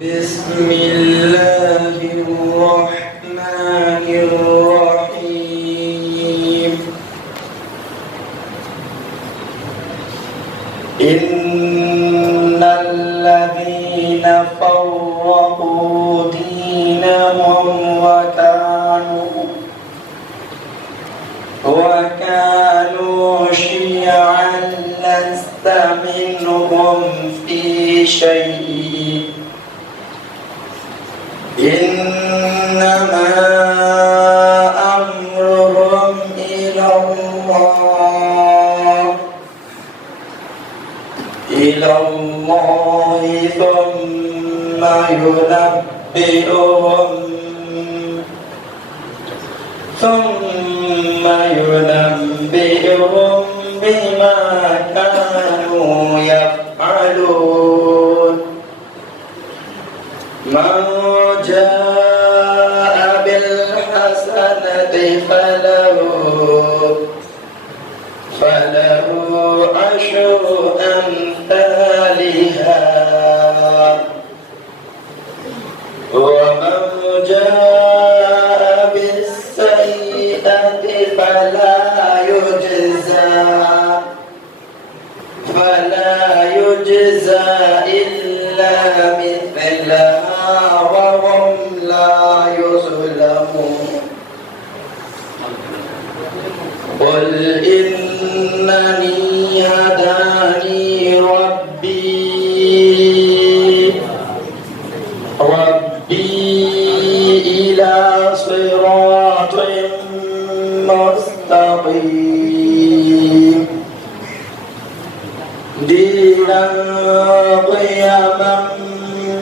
بسم الله الرحمن الرحيم إن الذين فرقوا دينهم وكانوا شيعا لست منهم في شيء إنما أمرهم إلى الله ثم ينبئهم بما كانوا يفعلون من جاء بالحسنة فله عشر أمثالها ومن جاء بالسيئة فلا يجزى إلا مثلها وهم لا يظلمون قل إنني هداني ربي إلى صراط مستقيم دينا قيما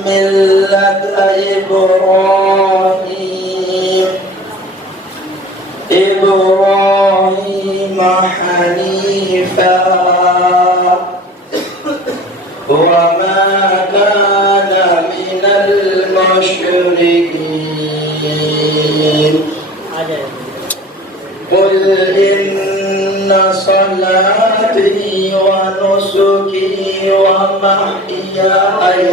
ملة إبراهيم حنيفا وما كان من المشركين قل إن صلاتي ونسكي ومحياي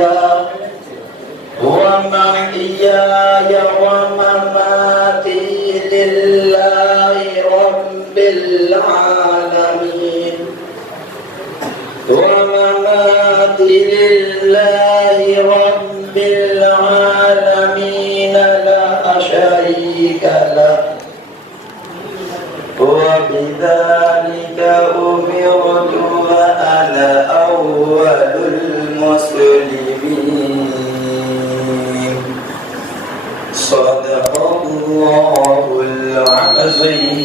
ومماتي لله رب العالمين لا شريك له وبذلك أمرت وأنا أول المسلمين صدق الله العظيم